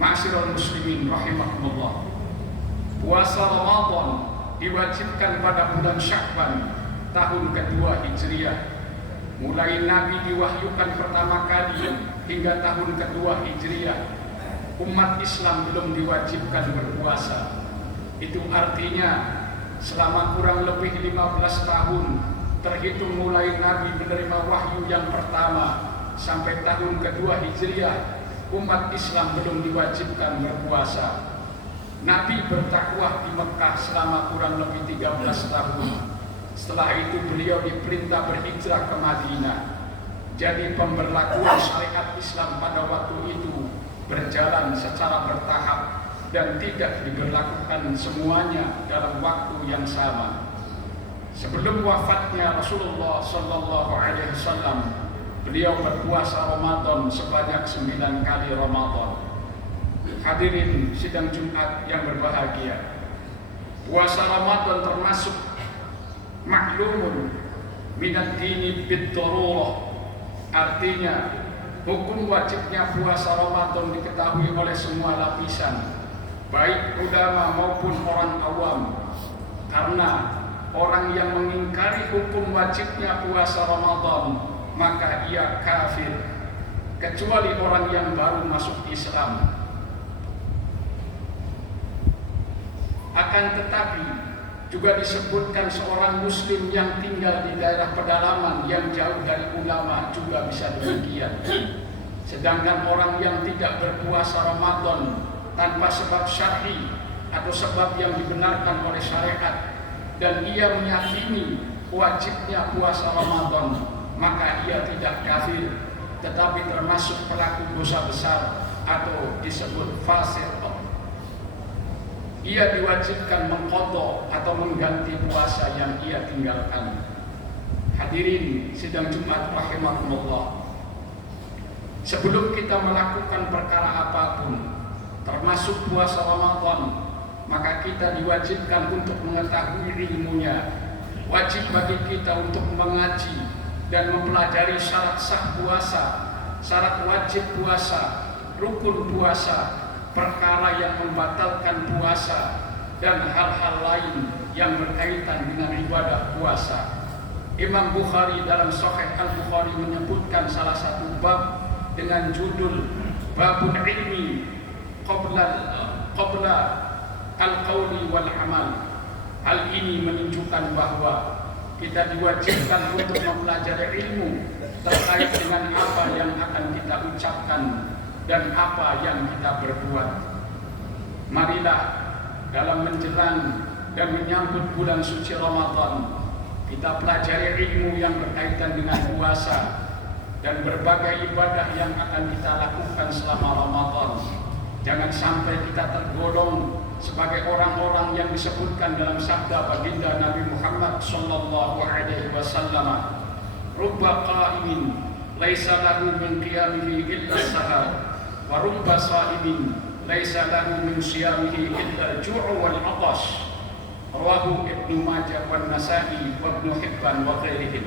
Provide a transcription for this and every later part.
Ma'asyiral muslimin rahimakumullah, puasa Ramadan diwajibkan pada bulan Sya'ban tahun kedua Hijriah. Mulai Nabi diwahyukan pertama kali hingga tahun kedua Hijriah, umat Islam belum diwajibkan berpuasa. Itu artinya selama kurang lebih 15 tahun terhitung mulai Nabi menerima wahyu yang pertama sampai tahun kedua Hijriah, umat Islam belum diwajibkan berpuasa. Nabi berdakwah di Mekah selama kurang lebih 13 tahun. Setelah itu beliau diperintah berhijrah ke Madinah. Jadi pemberlakuan syariat Islam pada waktu itu berjalan secara bertahap dan tidak diberlakukan semuanya dalam waktu yang sama. Sebelum wafatnya Rasulullah Sallallahu Alaihi Wasallam, beliau berpuasa Ramadan sebanyak 9 kali Ramadan. Hadirin sidang Jumat yang berbahagia, puasa Ramadan termasuk maklumun minad dini bid-darurah. Artinya hukum wajibnya puasa Ramadan diketahui oleh semua lapisan, baik ulama maupun orang awam. Karena orang yang mengingkari hukum wajibnya puasa Ramadan, maka ia kafir, kecuali orang yang baru masuk Islam. Akan tetapi juga disebutkan seorang muslim yang tinggal di daerah pedalaman yang jauh dari ulama juga bisa demikian. Sedangkan orang yang tidak berpuasa Ramadan tanpa sebab syar'i atau sebab yang dibenarkan oleh syariat, dan ia meyakini wajibnya puasa Ramadan, maka ia tidak kafir, tetapi termasuk pelaku dosa besar atau disebut fasik. Ia diwajibkan mengqadha atau mengganti puasa yang ia tinggalkan. Hadirin sidang Jumat rahimakumullah, sebelum kita melakukan perkara apapun termasuk puasa Ramadan, maka kita diwajibkan untuk mengetahui ilmunya. Wajib bagi kita untuk mengaji dan mempelajari syarat sah puasa, syarat wajib puasa, rukun puasa, perkara yang membatalkan puasa, dan hal-hal lain yang berkaitan dengan ibadah puasa. Imam Bukhari dalam Sahih Al-Bukhari menyebutkan salah satu bab dengan judul Babun Ilmi Qabla Al-Qawli wal Amal. Hal ini menunjukkan bahwa kita diwajibkan untuk mempelajari ilmu terkait dengan apa yang akan kita ucapkan dan apa yang kita berbuat. Marilah dalam menjelang dan menyambut bulan suci Ramadan, kita pelajari ilmu yang berkaitan dengan puasa dan berbagai ibadah yang akan kita lakukan selama Ramadan. Jangan sampai kita tergolong sebagai orang-orang yang disebutkan dalam sabda baginda Nabi Muhammad sallallahu alaihi wasallam, "Rubba qa'imin laisa lahu min qiyamihi illa sahar, wa rubba sha'imin laisa lahu min siyamihi illa al-ju' wal 'atash." Rawahu Ibnu Majah wan Nasa'i wa Ibnu Hibban wa ghairihim.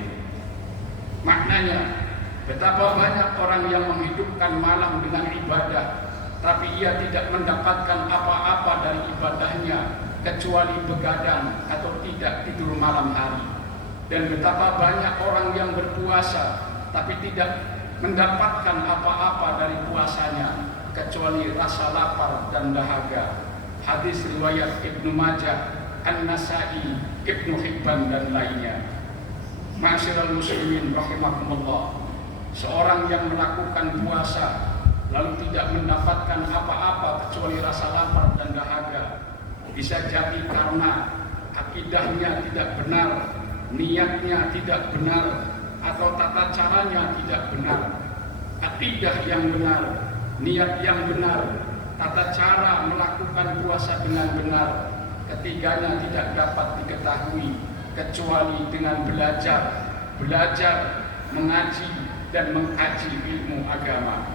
Maknanya, betapa banyak orang yang menghidupkan malam dengan ibadah, tapi ia tidak mendapatkan apa-apa dari ibadahnya kecuali begadang atau tidak tidur malam hari. Dan betapa banyak orang yang berpuasa tapi tidak mendapatkan apa-apa dari puasanya kecuali rasa lapar dan dahaga. Hadis riwayat Ibnu Majah, An-Nasa'i, Ibnu Hibban dan lainnya. Ma'asyiral muslimin rahimakumullah, seorang yang melakukan puasa lalu tidak mendapatkan apa-apa kecuali rasa lapar dan dahaga, bisa jadi karena akidahnya tidak benar, niatnya tidak benar, atau tata caranya tidak benar. Akidah yang benar, niat yang benar, tata cara melakukan puasa dengan benar, ketiganya tidak dapat diketahui kecuali dengan belajar, mengaji dan mengkaji ilmu agama.